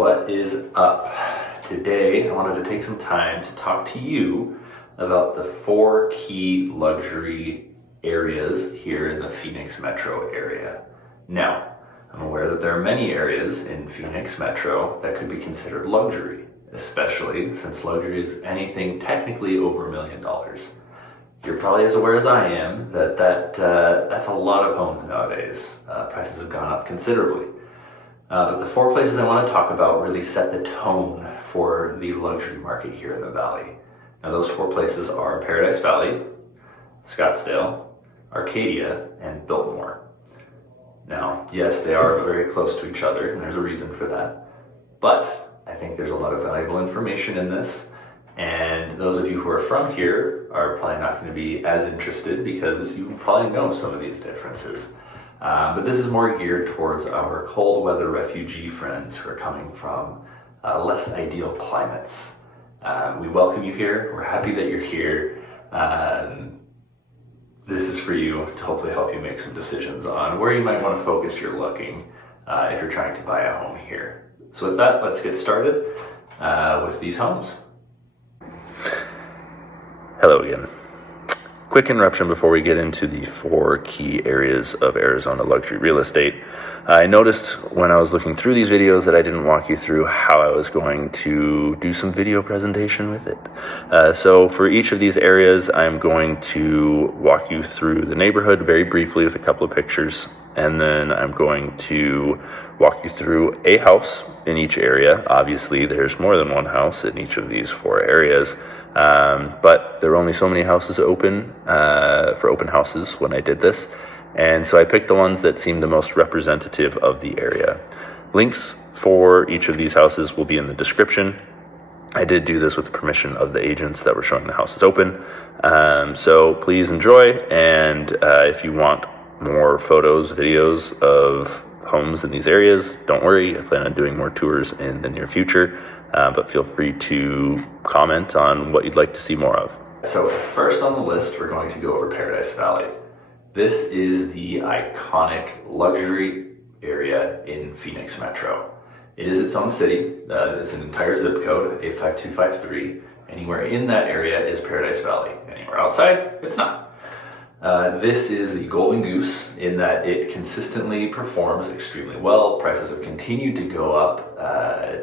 What is up? Today I wanted to take some time to talk to you about the 4 key luxury areas here in the Phoenix metro area. Now, I'm aware that there are many areas in Phoenix metro that could be considered luxury, especially since luxury is anything technically over $1 million. You're probably as aware as I am that that's a lot of homes nowadays. Prices have gone up considerably. But the 4 places I want to talk about really set the tone for the luxury market here in the Valley. Now those 4 places are Paradise Valley, Scottsdale, Arcadia, and Biltmore. Now, yes, they are very close to each other, and there's a reason for that. But I think there's a lot of valuable information in this, and those of you who are from here are probably not going to be as interested because you probably know some of these differences. But this is more geared towards our cold weather refugee friends who are coming from less ideal climates. We welcome you here. We're happy that you're here. This is for you to hopefully help you make some decisions on where you might want to focus your looking if you're trying to buy a home here. So with that, let's get started with these homes. Hello again. Quick interruption before we get into the 4 key areas of Arizona luxury real estate. I noticed when I was looking through these videos that I didn't walk you through how I was going to do some video presentation with it. So for each of these areas, I'm going to walk you through the neighborhood very briefly with a couple of pictures, and then I'm going to walk you through a house in each area. Obviously, there's more than one house in each of these 4 areas. But there were only so many houses open for open houses when I did this, and so I picked the ones that seemed the most representative of the area. Links for each of these houses will be in the description. I did do this with the permission of the agents that were showing the houses open, so please enjoy, and if you want more photos, videos of homes in these areas, don't worry, I plan on doing more tours in the near future. But feel free to comment on what you'd like to see more of. So first on the list, we're going to go over Paradise Valley. This is the iconic luxury area in Phoenix Metro. It is its own city. It's an entire zip code, 85253. Anywhere in that area is Paradise Valley. Anywhere outside, it's not. This is the golden goose in that it consistently performs extremely well. Prices have continued to go up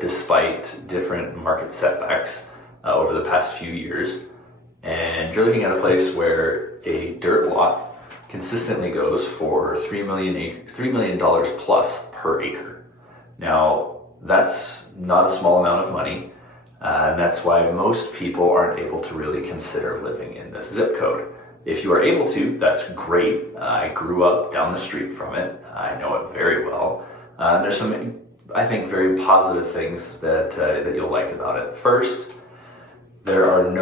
despite different market setbacks over the past few years. And you're looking at a place where a dirt lot consistently goes for $3 million plus per acre. Now, that's not a small amount of money, and that's why most people aren't able to really consider living in this zip code. If you are able to, that's great. I grew up down the street from it. I know it very well. There's some, I think, very positive things that you'll like about it. First, there's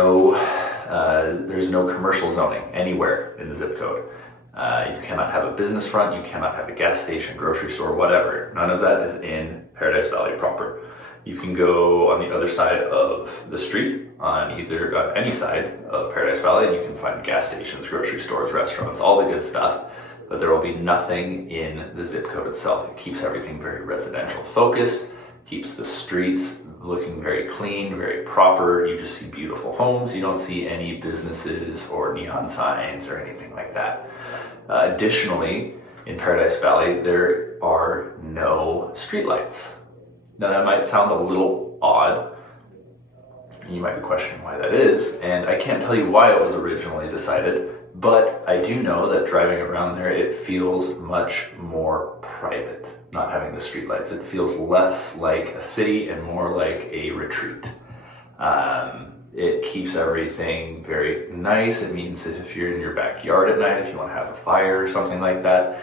no commercial zoning anywhere in the zip code. You cannot have a business front. You cannot have a gas station, grocery store, whatever. None of that is in Paradise Valley proper. You can go on the other side of the street, on any side of Paradise Valley, and you can find gas stations, grocery stores, restaurants, all the good stuff, but there will be nothing in the zip code itself. It keeps everything very residential focused, keeps the streets looking very clean, very proper. You just see beautiful homes. You don't see any businesses or neon signs or anything like that. Additionally, in Paradise Valley, there are no streetlights. Now that might sound a little odd. You might be questioning why that is, and I can't tell you why it was originally decided, but I do know that driving around there, it feels much more private, not having the streetlights. It feels less like a city and more like a retreat. It keeps everything very nice. It means that if you're in your backyard at night, if you want to have a fire or something like that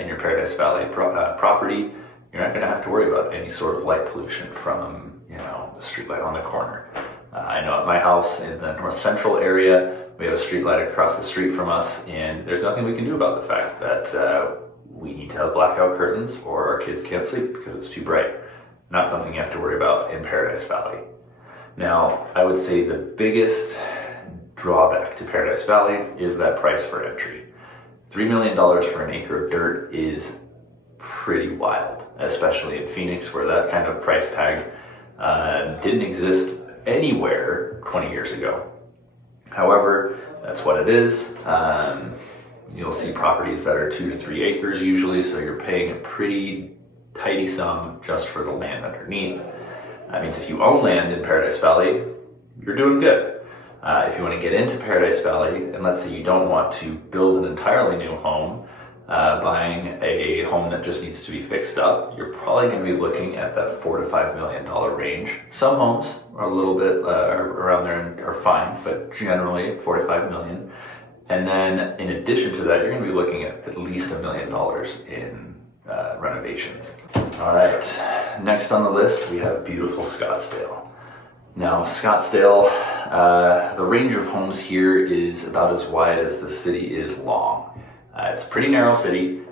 in your Paradise Valley property, you're not going to have to worry about any sort of light pollution from, the streetlight on the corner. I know at my house in the north central area, we have a streetlight across the street from us, and there's nothing we can do about the fact that we need to have blackout curtains or our kids can't sleep because it's too bright. Not something you have to worry about in Paradise Valley. Now, I would say the biggest drawback to Paradise Valley is that price for entry. $3 million for an acre of dirt is pretty wild, especially in Phoenix, where that kind of price tag didn't exist anywhere 20 years ago. However, that's what it is. You'll see properties that are 2 to 3 acres usually, so you're paying a pretty tidy sum just for the land underneath. That means if you own land in Paradise Valley, you're doing good. If you want to get into Paradise Valley, and let's say you don't want to build an entirely new home, buying a home that just needs to be fixed up, you're probably going to be looking at that $4 to $5 million range. Some homes are a little bit around there and are fine, but generally $4 to $5 million. And then in addition to that, you're going to be looking at least $1 million in renovations. All right, next on the list, we have beautiful Scottsdale. Now, Scottsdale, the range of homes here is about as wide as the city is long. It's a pretty narrow city,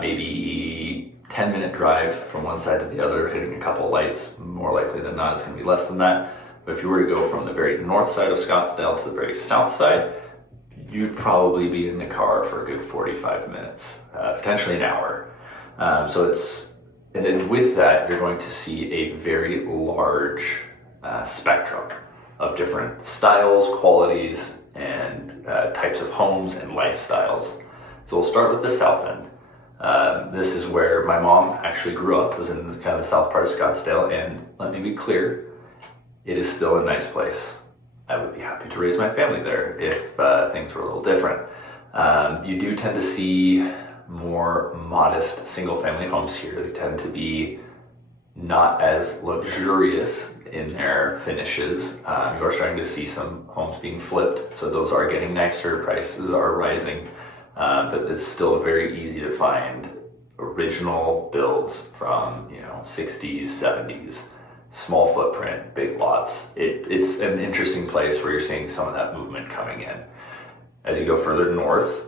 maybe 10-minute drive from one side to the other, hitting a couple lights. More likely than not, it's going to be less than that. But if you were to go from the very north side of Scottsdale to the very south side, you'd probably be in the car for a good 45 minutes, potentially an hour. And then with that, you're going to see a very large spectrum of different styles, qualities, and types of homes and lifestyles. So we'll start with the south end. This is where my mom actually grew up, was in the kind of the south part of Scottsdale, and let me be clear, it is still a nice place. I would be happy to raise my family there if things were a little different. You do tend to see more modest single-family homes here. They tend to be not as luxurious in their finishes. You are starting to see some homes being flipped, so those are getting nicer, prices are rising, but it's still very easy to find original builds from 60s, 70s. Small footprint, big lots. It's an interesting place where you're seeing some of that movement coming in. As you go further north,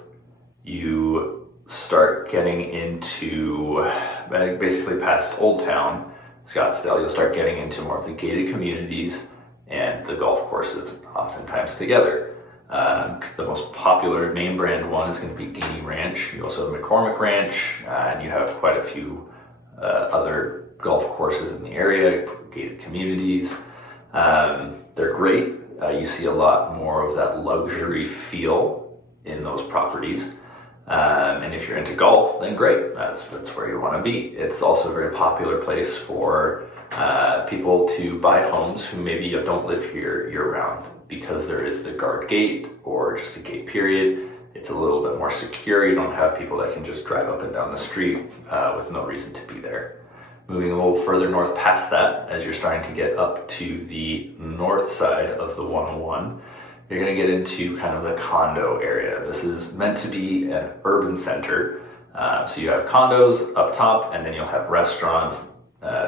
you start getting into, basically past Old Town, Scottsdale, you'll start getting into more of the gated communities and the golf courses, oftentimes together. The most popular name brand one is going to be Guinea Ranch. You also have McCormick Ranch, and you have quite a few other golf courses in the area, gated communities. They're great. You see a lot more of that luxury feel in those properties. And if you're into golf, then great. That's where you want to be. It's also a very popular place for people to buy homes who maybe don't live here year-round, because there is the guard gate or just a gate period. It's a little bit more secure. You don't have people that can just drive up and down the street with no reason to be there. Moving a little further north past that, as you're starting to get up to the north side of the 101, you're going to get into kind of the condo area. This is meant to be an urban center. So you have condos up top, and then you'll have restaurants,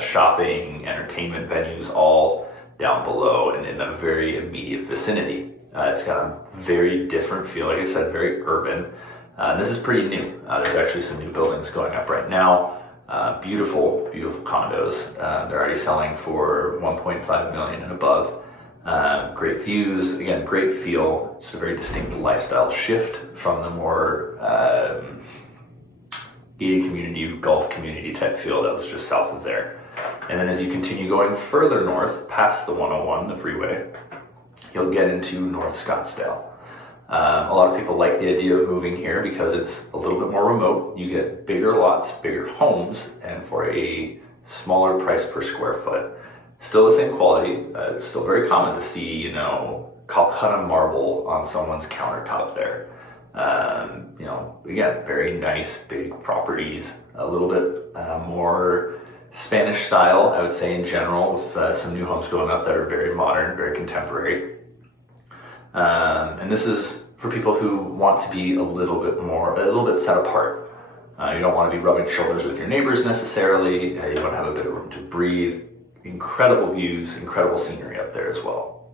shopping, entertainment venues all down below and in a very immediate vicinity. It's got a very different feel, like I said, very urban. This is pretty new. There's actually some new buildings going up right now. Beautiful, beautiful condos. They're already selling for $1.5 million and above. Great views, again, great feel, just a very distinct lifestyle shift from the more gated community, golf community type feel that was just south of there. And then as you continue going further north, past the 101, the freeway, you'll get into North Scottsdale. A lot of people like the idea of moving here because it's a little bit more remote. You get bigger lots, bigger homes, and for a smaller price per square foot. Still the same quality. Still very common to see, Calcutta marble on someone's countertop there. Again, very nice, big properties. A little bit more Spanish style, I would say in general, with some new homes going up that are very modern, very contemporary. And this is for people who want to be a little bit set apart. You don't want to be rubbing shoulders with your neighbors necessarily. You want to have a bit of room to breathe. Incredible views, incredible scenery up there as well.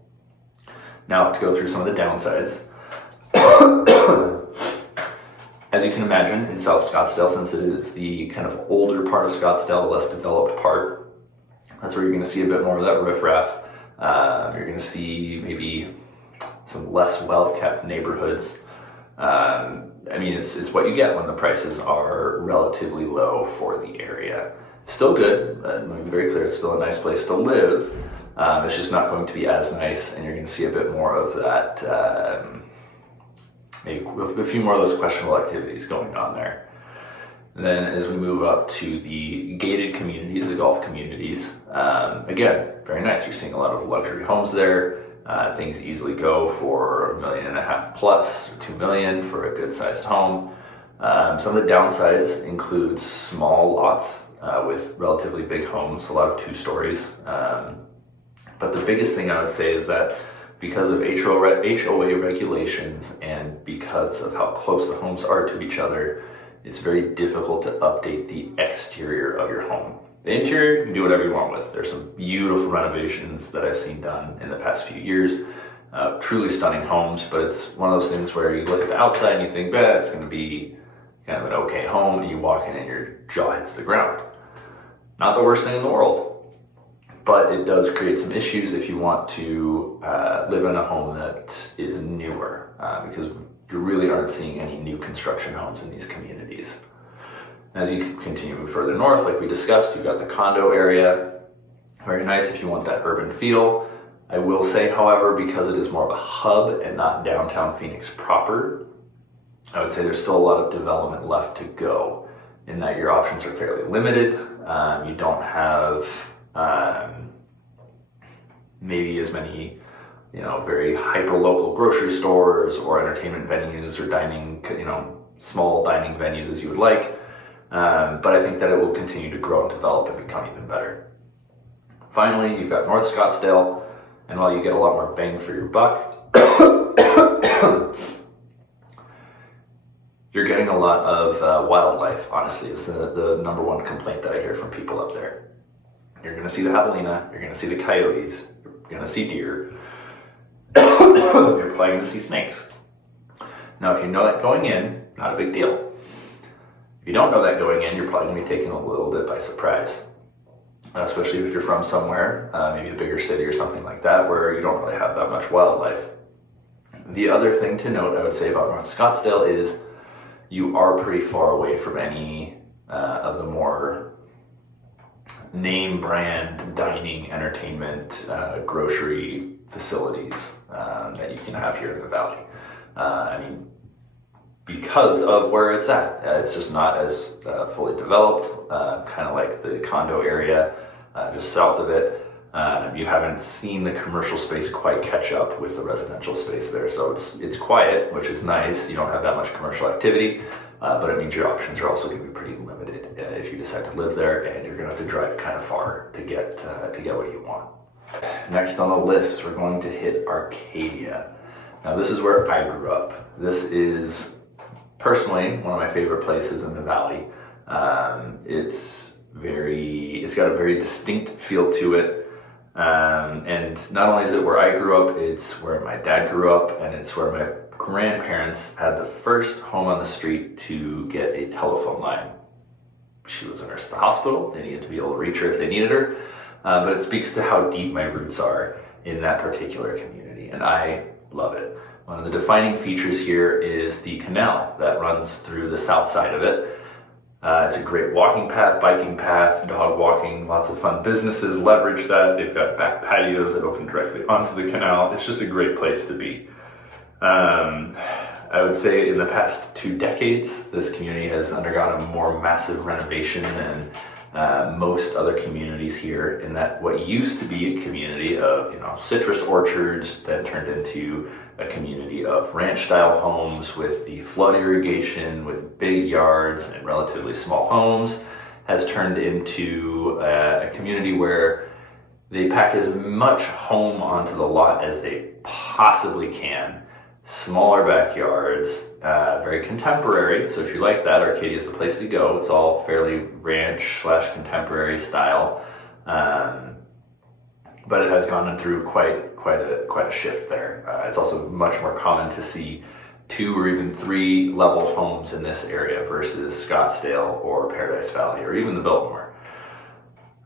Now to go through some of the downsides. As you can imagine, in South Scottsdale, since it is the kind of older part of Scottsdale, the less developed part, that's where you're going to see a bit more of that riffraff. You're going to see maybe some less well-kept neighborhoods. I mean, it's what you get when the prices are relatively low for the area. Still good, let me be very clear, it's still a nice place to live. It's just not going to be as nice, and you're going to see a bit more of that, maybe a few more of those questionable activities going on there. And then as we move up to the gated communities, the golf communities, again, very nice. You're seeing a lot of luxury homes there. Things easily go for $1.5 million plus, $2 million for a good sized home. Some of the downsides include small lots with relatively big homes, a lot of 2 stories. But the biggest thing I would say is that because of HOA regulations and because of how close the homes are to each other, it's very difficult to update the exterior of your home. The interior, you can do whatever you want with. There's some beautiful renovations that I've seen done in the past few years. Truly stunning homes, but it's one of those things where you look at the outside and you think, it's going to be kind of an okay home, and you walk in and your jaw hits the ground. Not the worst thing in the world, but it does create some issues if you want to live in a home that is newer, because you really aren't seeing any new construction homes in these communities. As you continue to move further north, like we discussed, you've got the condo area. Very nice if you want that urban feel. I will say, however, because it is more of a hub and not downtown Phoenix proper, I would say there's still a lot of development left to go, in that your options are fairly limited. You don't have maybe as many very hyper-local grocery stores or entertainment venues or dining, small dining venues as you would like. But I think that it will continue to grow and develop and become even better. Finally, you've got North Scottsdale, and while you get a lot more bang for your buck, you're getting a lot of wildlife, honestly. It's the number one complaint that I hear from people up there. You're going to see the javelina, you're going to see the coyotes, you're going to see deer, you're probably going to see snakes. Now, if you know that going in, not a big deal. If you don't know that going in, you're probably going to be taken a little bit by surprise, especially if you're from somewhere, maybe a bigger city or something like that, where you don't really have that much wildlife. The other thing to note, I would say, about North Scottsdale is you are pretty far away from any of the more name brand dining, entertainment, grocery facilities that you can have here in the valley. I mean, because of where it's at, it's just not as fully developed, kind of like the condo area just south of it. You haven't seen the commercial space quite catch up with the residential space there, so it's quiet, which is nice. You don't have that much commercial activity, but it means your options are also going to be pretty limited if you decide to live there, and you're going to have to drive kind of far to get what you want. Next on the list, we're going to hit Arcadia. Now, this is where I grew up. This is personally one of my favorite places in the valley. It's got a very distinct feel to it. And not only is it where I grew up, it's where my dad grew up, and it's where my grandparents had the first home on the street to get a telephone line. She was a nurse at the hospital. They needed to be able to reach her if they needed her. But it speaks to how deep my roots are in that particular community, and I love it. One of the defining features here is the canal that runs through the south side of it. It's a great walking path, biking path, dog walking, lots of fun businesses leverage that. They've got back patios that open directly onto the canal. It's just a great place to be. I would say in the past 2 decades, this community has undergone a more massive renovation than most other communities here, in that what used to be a community of citrus orchards then turned into a community of ranch-style homes with the flood irrigation, with big yards and relatively small homes, has turned into a community where they pack as much home onto the lot as they possibly can. Smaller backyards, very contemporary. So if you like that, Arcadia is the place to go. It's all fairly ranch/contemporary style, but it has gone through quite a shift there. It's also much more common to see 2 or even 3 level homes in this area versus Scottsdale or Paradise Valley or even the Biltmore.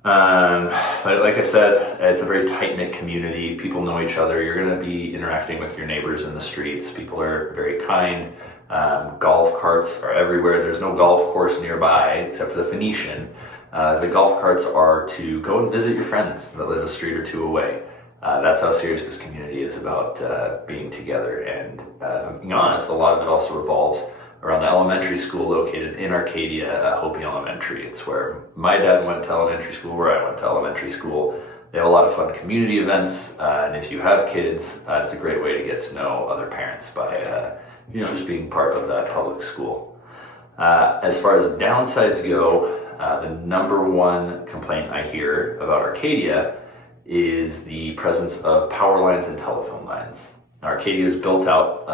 But like I said, it's a very tight-knit community. People know each other. You're going to be interacting with your neighbors in the streets. People are very kind. Golf carts are everywhere. There's no golf course nearby except for the Phoenician. The golf carts are to go and visit your friends that live a street or two away. That's how serious this community is about being together. And being honest, a lot of it also revolves around the elementary school located in Arcadia, Hopi Elementary. It's where my dad went to elementary school, where I went to elementary school. They have a lot of fun community events, and if you have kids, it's a great way to get to know other parents by just being part of that public school. As far as downsides go, the number one complaint I hear about Arcadia is the presence of power lines and telephone lines. Arcadia is built out,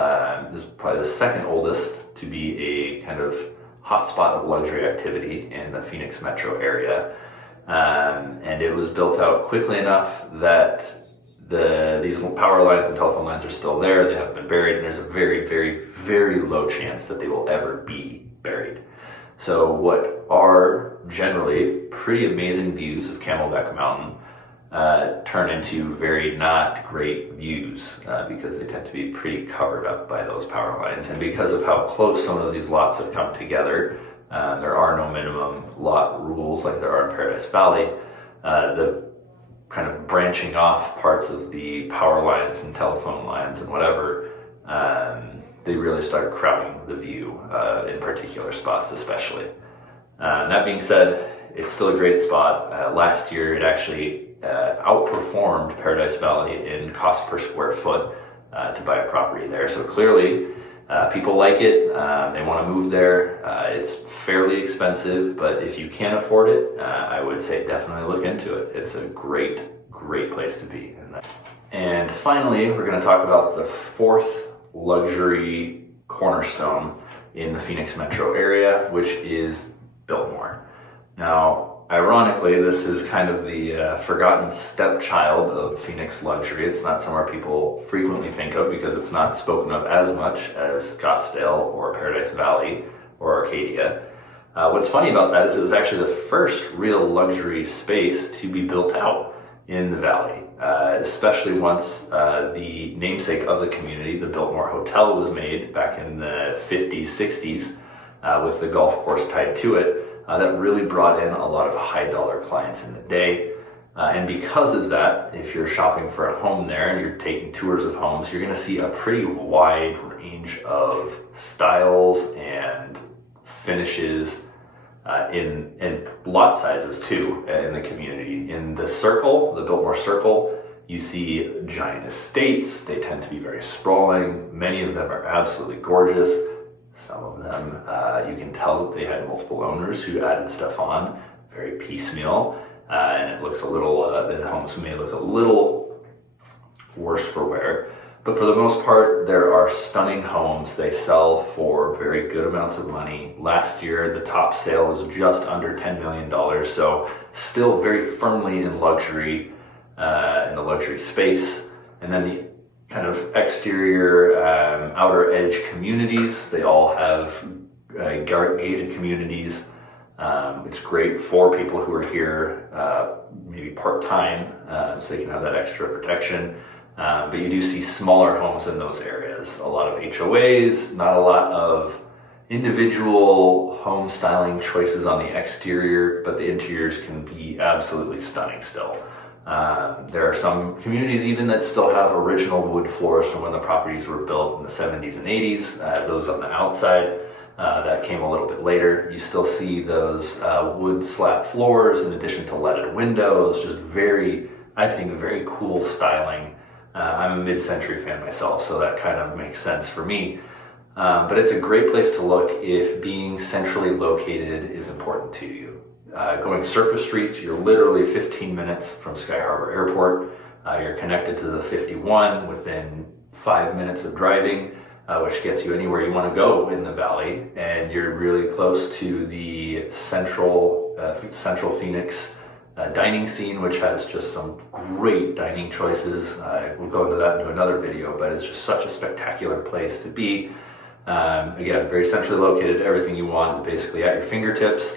this is probably the second oldest to be a kind of hotspot of luxury activity in the Phoenix metro area. And it was built out quickly enough that these power lines and telephone lines are still there. They haven't been buried, and there's a very, very, very low chance that they will ever be buried. So what are generally pretty amazing views of Camelback Mountain turn into very not great views because they tend to be pretty covered up by those power lines. And because of how close some of these lots have come together, there are no minimum lot rules like there are in Paradise Valley. The kind of branching off parts of the power lines and telephone lines and whatever, they really start crowding the view in particular spots especially. That being said, it's still a great spot. Last year it actually outperformed Paradise Valley in cost per square foot to buy a property there. So clearly people like it, they want to move there. It's fairly expensive, but if you can afford it, I would say definitely look into it. It's a great, great place to be. And finally, we're going to talk about the fourth luxury cornerstone in the Phoenix metro area, which is Biltmore. Now, ironically, this is kind of the forgotten stepchild of Phoenix luxury. It's not somewhere people frequently think of because it's not spoken of as much as Scottsdale or Paradise Valley or Arcadia. What's funny about that is it was actually the first real luxury space to be built out in the valley, especially once the namesake of the community, the Biltmore Hotel, was made back in the 50s, 60s with the golf course tied to it. That really brought in a lot of high dollar clients in the day. And because of that, if you're shopping for a home there and you're taking tours of homes, you're going to see a pretty wide range of styles and finishes in lot sizes too in the community. In the circle, the Biltmore Circle, you see giant estates. They tend to be very sprawling. Many of them are absolutely gorgeous. Some of them, you can tell that they had multiple owners who added stuff on, very piecemeal, and it looks a little, the homes may look a little worse for wear. But for the most part, there are stunning homes. They sell for very good amounts of money. Last year, the top sale was just under $10 million, so still very firmly in luxury, in the luxury space. And then the kind of exterior, outer edge communities, they all have gated communities. It's great for people who are here maybe part-time, so they can have that extra protection. But you do see smaller homes in those areas. A lot of HOAs, not a lot of individual home styling choices on the exterior, but the interiors can be absolutely stunning still. There are some communities even that still have original wood floors from when the properties were built in the 70s and 80s. Those on the outside, that came a little bit later. You still see those wood slab floors in addition to leaded windows, just very, I think, very cool styling. I'm a mid-century fan myself, so that kind of makes sense for me. But it's a great place to look if being centrally located is important to you. Going surface streets, you're literally 15 minutes from Sky Harbor Airport. You're connected to the 51 within 5 minutes of driving, which gets you anywhere you want to go in the valley. And you're really close to the central Phoenix dining scene, which has just some great dining choices. We'll go into that into another video, but it's just such a spectacular place to be. Again, very centrally located. Everything you want is basically at your fingertips.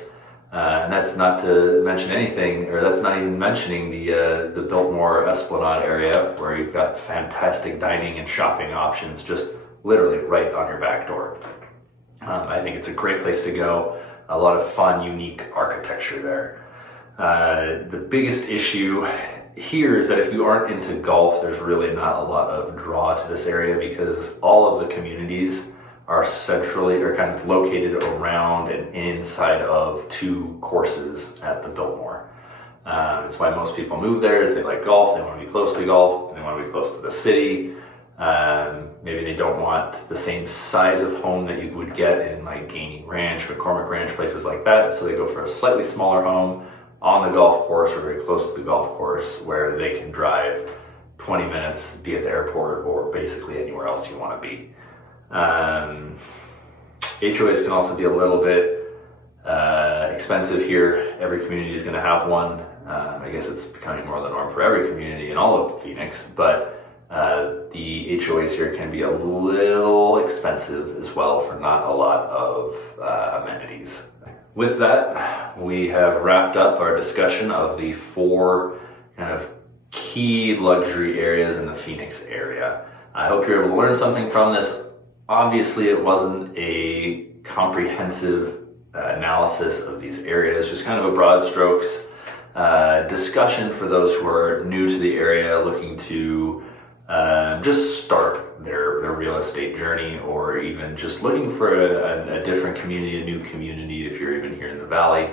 And that's not to mention anything, or that's not even mentioning the Biltmore Esplanade area, where you've got fantastic dining and shopping options just literally right on your back door. I think it's a great place to go. A lot of fun, unique architecture there. The biggest issue here is that if you aren't into golf, there's really not a lot of draw to this area because all of the communities are kind of located around and inside of 2 courses at the Biltmore. It's why most people move there is they like golf, they want to be close to golf, they want to be close to the city. Maybe they don't want the same size of home that you would get in like Gainey Ranch, McCormick Ranch, places like that. So they go for a slightly smaller home on the golf course or very close to the golf course where they can drive 20 minutes, be at the airport, or basically anywhere else you want to be. HOAs can also be a little bit expensive here. Every community is going to have one. I guess it's becoming more the norm for every community in all of Phoenix, but the HOAs here can be a little expensive as well for not a lot of amenities. With that, we have wrapped up our discussion of the 4 kind of key luxury areas in the Phoenix area. I hope you're able to learn something from this. Obviously, it wasn't a comprehensive analysis of these areas, just kind of a broad strokes discussion for those who are new to the area, looking to just start their real estate journey, or even just looking for a different community, a new community if you're even here in the Valley.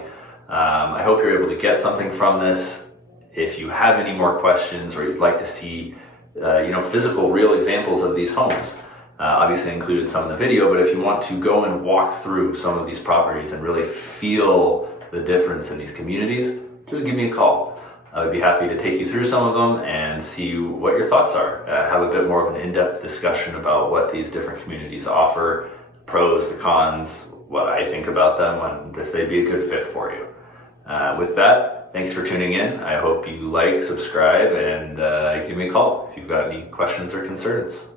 I hope you're able to get something from this. If you have any more questions or you'd like to see physical, real examples of these homes, obviously included some in the video, but if you want to go and walk through some of these properties and really feel the difference in these communities, just give me a call. I would be happy to take you through some of them and see what your thoughts are. Have a bit more of an in-depth discussion about what these different communities offer, pros, the cons, what I think about them, and if they'd be a good fit for you. With that, thanks for tuning in. I hope you like, subscribe, and give me a call if you've got any questions or concerns.